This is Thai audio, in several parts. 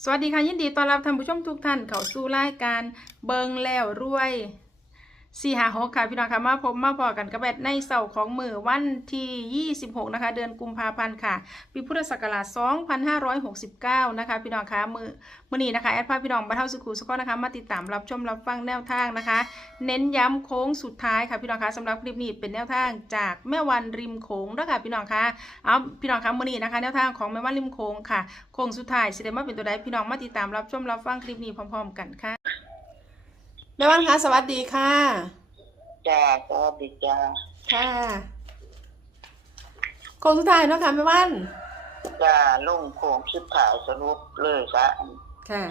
สวัสดีค่ะยินดีต้อนรับท่านผู้ชมทุกท่านเข้าสู่รายการเบิงแล้วรวย456ค่ะพี่น้องค่ะมาพบมาพอกันกับแบดในเสาร์ของมื้อวันที่26นะคะเดือนกุมภาพันธ์ค่ะปีพุทธศักราช2569นะคะพี่น้องค่ะมื้อนี้นะคะแอดพาพี่น้องบรรเทาสุขุสุขนะคะมาติดตามรับชมรับฟังแนวทางนะคะเน้นย้ำโค้งสุดท้ายค่ะพี่น้องค่ะสำหรับคลิปนี้เป็นแนวทางจากแม่วันริมโขงนะคะพี่น้องค่ะเอาพี่น้องค่ะมื้อนี้นะคะแนวทางของแม่วันริมโขงค่ะโค้งสุดท้ายสิได้มาเป็นตัวใดพี่น้องมาติดตามรับชมรับฟังคลิปนี้พร้อมๆกันค่ะแม่วันคะสวัสดีค่ะจ้าสวัสดีจ้าค่ะโค้งสุดท้ายเนาะค่ะแม่วันจ้าลุงโคงคิดถ่ายสรุปเลยซะค่ะ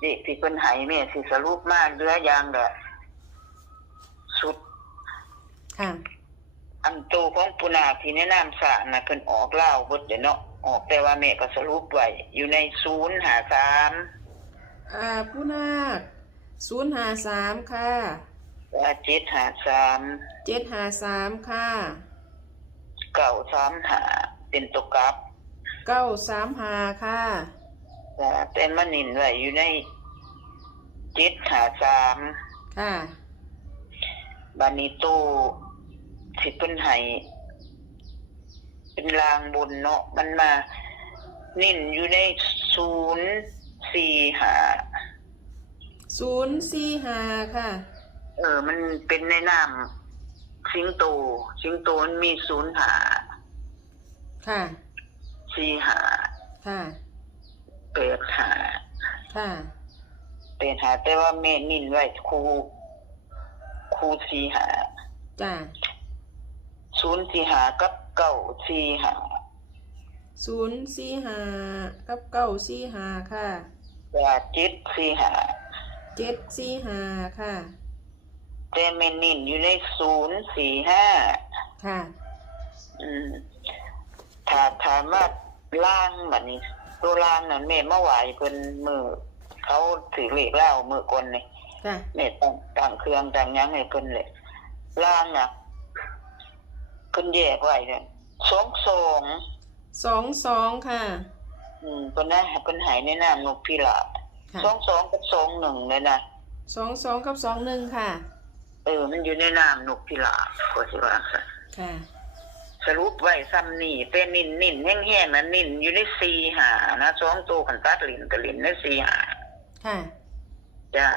เด็กที่เป็นไหแม่สิสรุปมากเรือยางแบบสุดค่ะอันโตของปุนาที่แนะนำสารนะเพิ่นออกเล่าบดเดี๋ยวเนาะออกแต่ว่าแม่ก็สรุปไว้อยู่ใน053ผู้นาค053ค่ะ753 753ค่ะ935เป็นตัวกลับ935ค่ะแต่มันนินไว้อยู่ใน753ค่ะบานิโตสิเพิ่นให้เป็นรางบนเนาะมันมานิ่นอยู่ใน045ค่ะมันเป็นในนามสิงโตมันมี05ค่ะ45ค่ะ85ค่ะแต่ว่าแม่นิ่นไว้ครู45จ้า045กับ945 045กับ945ค่ะ745ค่ะแต่แม่นิ่นอยู่ใน045ค่ะถ้าถามว่าล่างแบบนี้ตัวล่างนั้นแม่เมื่อวานเพิ่นมือเขาถือเหล็กเล่ามือคนนี่แม่ตั้งเครื่องตั้งยังให้เพิ่นเลยล่างน่ะเพิ่นแยกไว้เนี่ย22ค่ะเพิ่นนะเพิ่นหายในน้ำนกพิราบ22กับ21เลยนะ22กับ21ค่ะมันอยู่ในน้ำนกพิราบก็สิว่าค่ะสรุปไว้ซ้ำนี่เป็นนิ่นแห้งๆนั้นนิ่นอยู่ใน45นะ2ตัวกันตัดลิ้นกับลิ้นใน45ค่ะจ้า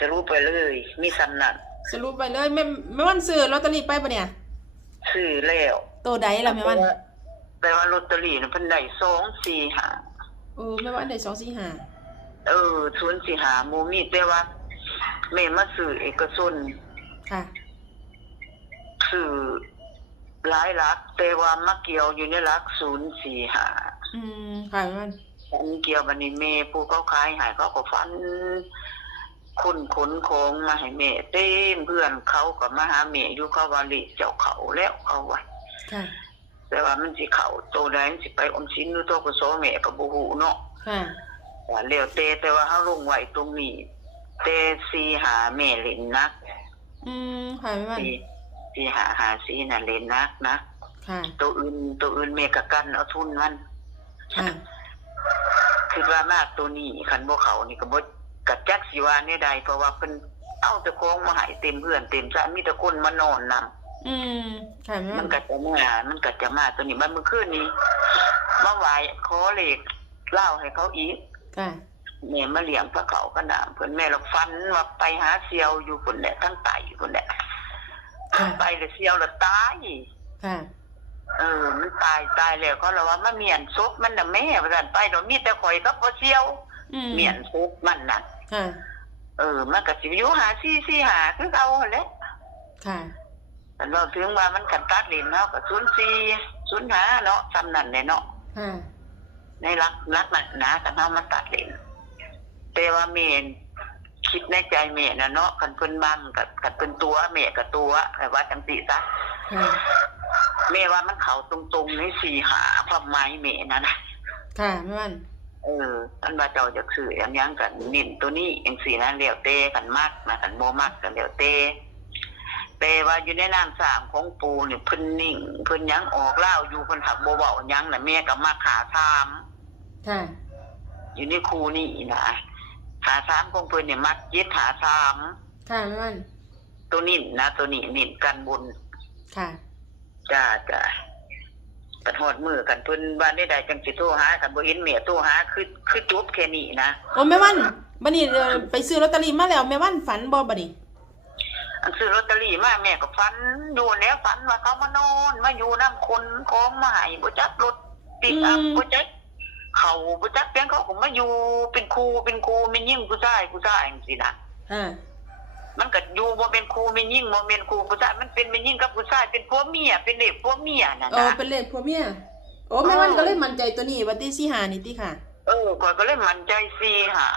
สรุปไปเลยมีซ้ำนั่นสรุปไปเลยแม่วันซื้อลอตเตอรี่ไปปะเนี่ยซื้อแล้วตัวใดล่ะแม่วันแปลว่าลอตเตอรี่เพิ่นได้245แม่วันได้245 045โมมีแต่ว่าแม่มาซื้อเอกชนค่ะซื้อหลายหลักแต่ว่ามาเกี่ยวอยู่ในหลัก045ค่ะแม่วันเกี่ยวบัดนี้แม่ผู้เขาขายให้เขาก็ฟันขนของมาให้แม่เต็มเพื่อนเขาก็มาหาแม่อยู่เขาว่าเลขเจ้าเขาแล้วเขาว่าค่ะแต่ว่ามันสิเข้าโตได้มันสิไปออมสินหรือตกสแม่ก็บ่ฮู้เนาะค่ะแล้วแต่ว่าเฮาลงไว้ตรงนี้แต่45แม่เล่นนักค่ะแม่วัน4554น่ะเล่นนักนะค่ะตัวอื่นแม่ก็กันเอาทุนมันค่ะคิดว่ามากตัวนี้คันบ่เข้านี่ก็บ่กัดจักสิว่าแนวใดเพราะว่าเพิ่นเอาแต่ของมาให้เต็มเพื่อนเต็มซะมีแต่คนมานอนนำค่ะมันก็จะมาตัวนี้มันเมื่อคืนนี้มาไหว้ขอเลขเล่าให้เขาอีกค่ะแม่มาเลี้ยงพระเขากระดามเพิ่นแม่เราฟันว่าไปหาเสี่ยวอยู่พุ่นแหละทั้งไตพุ่นแหละไปแล้วเสี่ยวแล้วตายค่ะมันตายแล้วเขาว่ามาเมียนศพมันน่ะแม่ว่าซั่นไปเนาะมีแต่ข่อยกับบ่เสี่ยวเมียนศพมันน่ะค่ะมันก็สิอยู่5445คือเก่าแหละค่ะแต่เราถึงว่ามันกันตัดลิ้นเฮาก็0405เนาะซ้ำนั่นแหละเนาะในรักมันนะกันเฮามาตัดลิ้นแต่ว่าแม่คิดในใจแม่น่ะเนาะคันเพิ่นมั่งกับเพิ่นตัวแม่ก็ตัวแต่ว่าจังซี่ซะแม่ว่ามันเข้าตรงๆใน45ความหมายแม่นั่นน่ะค่ะแม่วันอันว่าเจ้าจะซื้อหยังกันนิ่นตัวนี้จังซี่นะแล้วแต่กันมักนะกันบ่มักก็แล้วแต่ว่าอยู่ในน้ำสามของปู่นี่เพิ่นนิ่งเพิ่นยังออกเล่าอยู่เพิ่นหักบ่เว้าหยังน่ะแม่ก็มักหาถามค่ะ อยู่ในคูนี่นะหาสามของเพิ่นเนี่ยมัดยึดหาสาม ค่ะแม่วัน ตัวนิ่นนะตัวนี้นิ่นกันบน ค่ะ จ้ากันหอดมือกันเพิ่นบ้านได้ใดจังสิโทรหากันบ่เห็นเมียโทรหาคือจบแค่นี้นะ โอ้แม่วันบัดนี้ไปซื้อลอตเตอรี่มาแล้วแม่วันฝันบ่บัดนี้ อันซื้อลอตเตอรี่มาแม่ก็ฝันอยู่แล้วฝันว่าเขามานอนมาอยู่นำคนของมาให้บ่จักรถปิกอัพบ่จักเขาบ่จักเพียงเขาก็มาอยู่เป็นครูมียิ่งผู้ชายจังซี่นะ มันก็อยู่บ่เป็นครูมียิ่งบ่เป็นครูผู้ชายมันเป็นมียิ่งกับผู้ชายเป็นผัวเมียเป็นเด็กผัวเมียน่ะนะเป็นเลขผัวเมียโอ้แม่วันก็เลยมั่นใจตัวนี้ว่าที่45นี่ติค่ะข้อยก็เลยมั่นใจสิหา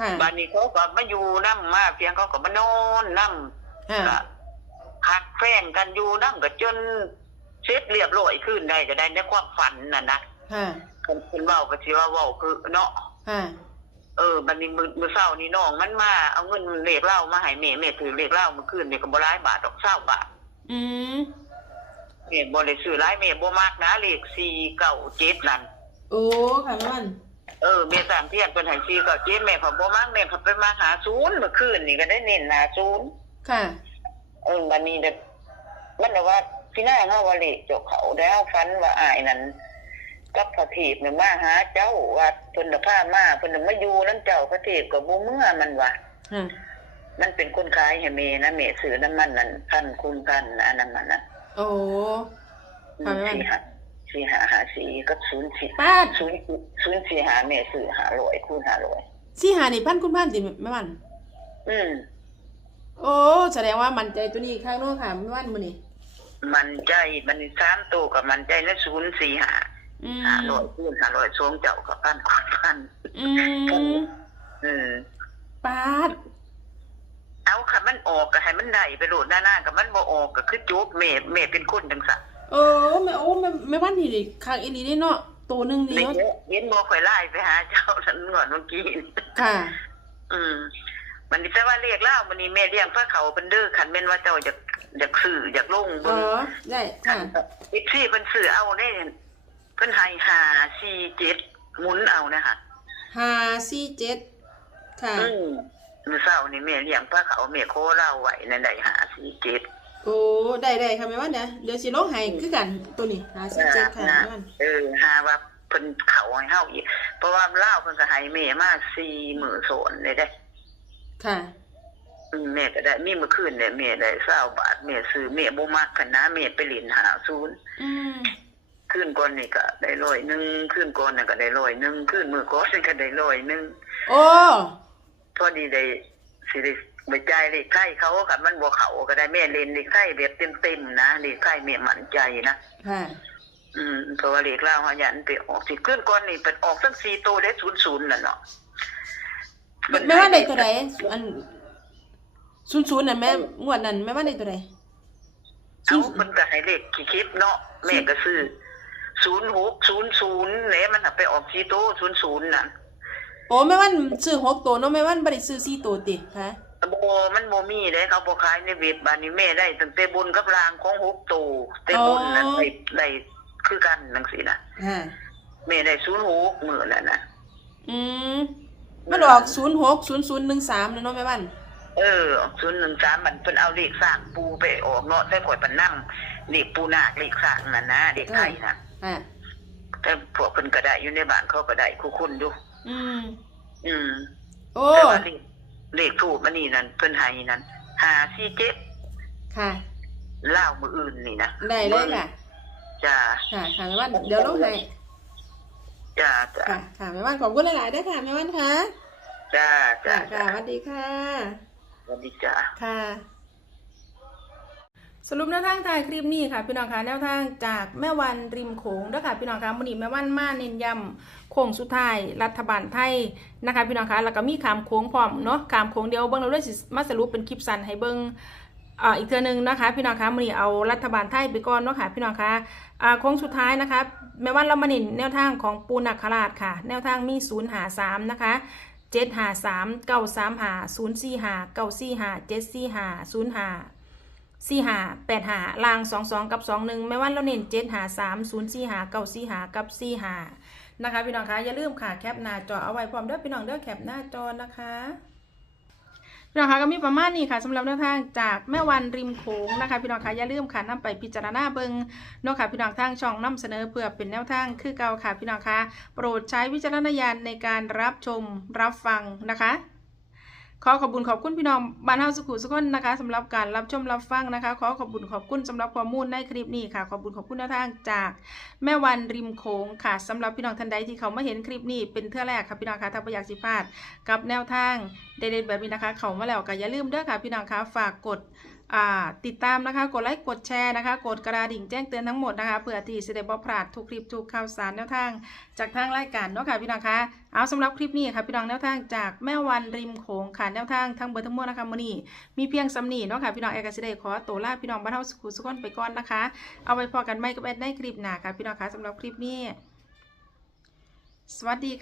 ค่ะบัดนี้เขาก็มาอยู่นำมาเพียงเขาก็มานอนนำก็หักแฟนกันอยู่นำก็จนเสร็จเรียบร้อยขึ้นได้ก็ได้ในความฝันน่ะนะค่ะเพิ่นเว้าก็สิว่าเว้าคือเนาะค่ะบัดนี้มื้อเช้านี่น้องมันมาเอาเงินเลขเหล้ามาให้แม่ถือเลขเหล้าเมื่อคืนนี่ก็บ่หลายบาทดอก20บาทแม่บ่ได้ซื้อหลายแม่บ่มักนะเลข497นั่นโอ้ค่ะแม่วันแม่สั่งเที่ยงเพิ่นให้497แม่ก็บ่มักแม่ก็ไปมาหา0เมื่อคืนนี่ก็ได้เน้นหา0ค่ะบัดนี้เด้อมันว่าพี่นายเฮาว่าเลขเจ้าเขาแล้วฝันว่าอ้ายนั่นกับพระเทพเนี่ยมาหาเจ้าว่าเพิ่นพามาเพิ่นมาอยู่นำเจ้าพระเทพก็บ่เมื่อมันว่ามันเป็นคนขายให้แม่นะแม่ซื้อน้ำมันนั่นพันคูณพันอันนั้นน่ะโอ้ค่ะแม่454กับ04ป้า045แม่ซื้อ500คูณ500 45นี่พันคูณพันติแม่วันโอ้แสดงว่ามั่นใจตัวนี้ข้างโน้นค่ะแม่วันมื้อนี้มั่นใจมัน3ตัวก็มั่นใจใน045 500คูณ500ช่วงเจ้าก็พันคูณพันปาดเอาค่ะมันออกก็ให้มันได้ไปโหลดหน้าๆก็มันบ่ออกก็คือจุกแม่เป็นคนจังซั่นแม่วันนี่ดิข้างอีหลีได้เนาะตัวนึงนี่เนาะเห็นบ่ค่อยไล่ไปหาเจ้าซั่นงอนเมื่อกี้ค่ะมันนี่แต่ว่าเรียกเล่ามันนี่แม่เลี้ยงพระเขาเพิ่นเด้อคันแม่นว่าเจ้าอยากซื้ออยากลงเบิ่งได้ค่ะอีกที่เพิ่นซื้อเอาได้เพิ่นให้547หมุนเอานะคะ547ค่ะมื้อเช้านี่แม่เลี้ยงพระเขาแม่โคเล่าไว้นั่นได้547โอ้ได้ค่ะแม่ว่าเนี่ยเดี๋ยวสิลงให้คือกันตัวนี้547ค่ะแม่ว่าหาว่าเพิ่นเขาให้เฮาอีกเพราะว่าเล่าเพิ่นก็ให้แม่มา4มื้อโซนเลยเด้ค่ะแม่ก็ได้มีเมื่อคืนเนี่ยแม่ได้20บาทแม่ซื้อแม่บ่มักคั่นนะแม่ไปเล่น50คืนก่อนนี่ก็ได้100คืนก่อนน่ะก็ได้100คืนมื้อก่อนนี่ก็ได้100โอ้พอดีได้สิได้ไปจ่ายเลขไทยเขาค่ะมันบ่เข้าก็ได้แม่เล่นเลขไทยแบบเต็มๆนะเลขไทยแม่มั่นใจนะค่ะเพราะว่าเลขลาวเฮายันไปออกสิคืนก่อนนี่เปิดออกทั้ง4ตัวได้00นั่นเนาะแม่ว่าได้ตัวใดอัน00น่ะแม่งวดนั้นแม่ว่าได้ตัวใดเอาเพิ่นก็ให้เลขคลิปเนาะแม่ก็ซื้อ0600แล้วมันไปออก4ตัว00นั่นโอ้แม่วันซื้อ6ตัวเนาะแม่วันบ่ได้ซื้อ4ตัวติค่ะมันบ่มีเด้เขาบ่ขายในเว็บบัดนี้แม่ได้ตั้งแต่บนกับล่างของ6ตัวแต่บนนั้นได้คือกันจังซี่นะแม่ได้06มื้อนั้นน่ะมันออก060013เนาะแม่วัน013มันเพิ่นเอาเลขสร้างปูไปออกเนาะแต่ข่อยปานนำเลขปูนาคเลขสร้างนั่นนะเลขไทยน่ะแต่พวกเพิ่นก็ได้อยู่ในบ้านเขาก็ได้คู่คุณอยู่โอ้แต่ว่าเลขถูกมันนี่นั่นเพิ่นให้นั่น547ค่ะลาวมื้ออื่นนี่นะได้เลยค่ะจ้าค่ะแม่วันเดี๋ยวลงให้จ้าค่ะแม่วันขอบคุณหลายๆด้วยค่ะแม่วันค่ะจ้าค่ะสวัสดีค่ะสวัสดีจ้าค่ะสรุปแนวทางถ่ายคลิปนี้ค่ะพี่น้องคะแนวทางจากแม่วันริมโขงด้วยค่ะพี่น้องคะมื้อนี้แม่วันมาเน้นย้ำโค้งสุดท้ายรัฐบาลไทยนะคะพี่น้องคะแล้วก็มีขามโค้งพร้อมเนาะขามโค้งเดียวเบิ่งเราเลยสิมาสรุปเป็นคลิปสั้นให้เบิ่งอีกเทื่อนึงนะคะพี่น้องคะมื้อนี้เอารัฐบาลไทยไปก่อนเนาะค่ะพี่น้องคะโค้งสุดท้ายนะคะแม่วันเรามาเน้นแนวทางของปูนาคราชค่ะแนวทางมี053นะคะ753 935 045 945 745 05 4585ลาง22กับ21แม่วันเราเน้น753 045 945กับ45นะคะพี่น้องคะอย่าลืมค่ะแคปหน้าจอเอาไว้พร้อมเด้อพี่น้องเด้อแคปหน้าจอนะคะพี่น้องคะก็มีประมาณนี้ค่ะสำหรับแนวทางจากแม่วันริมโขงนะคะพี่น้องคะอย่าลืมค่ะนำไปพิจารณาเบิ่งเนาะค่ะพี่น้องทางช่องนำเสนอเพื่อเป็นแนวทางคือเก่าค่ะพี่น้องคะโปรดใช้วิจารณญาณในการรับชมรับฟังนะคะขอขอบคุณพี่น้องบ้านเฮาสุขุสุขคนนะคะสำหรับการรับชมรับฟังนะคะขอขอบคุณสำหรับข้อมูลในคลิปนี้ค่ะขอบคุณแนวทางจากแม่วันริมโขงค่ะสำหรับพี่น้องท่านใดที่เขามาเห็นคลิปนี้เป็นเทื่อแรกค่ะพี่น้องคะถ้าอยากสิพลาดกับแนวทางเด็ดๆแบบนี้นะคะเขามาแล้วก็อย่าลืมเด้อค่ะพี่น้องคะฝากกดติดตามนะคะกดไลค์กดแชร์นะคะกดกระดิ่งแจ้งเตือนทั้งหมดนะคะเพื่อที่จะได้บ่พลาดทุกคลิปทุกข่าวสารแนวทางจากทางรายการเนาะค่ะพี่น้องคะเอาสำหรับคลิปนี้ค่ะพี่น้องแนวทางจากแม่วันริมโขงค่ะแนวทางทั้งเบอร์ทั้งหมดนะคะมื้อนี้มีเพียงสำนีเนาะค่ะพี่น้องแอร์ก็สิได้ขอตัวลาพี่น้องบ้านเฮาสุขุสุขคนไปก่อนนะคะเอาไว้พอกันใหม่กับแอดในคลิปหน้าค่ะพี่น้องคะสำหรับคลิปนี้สวัสดีค่ะ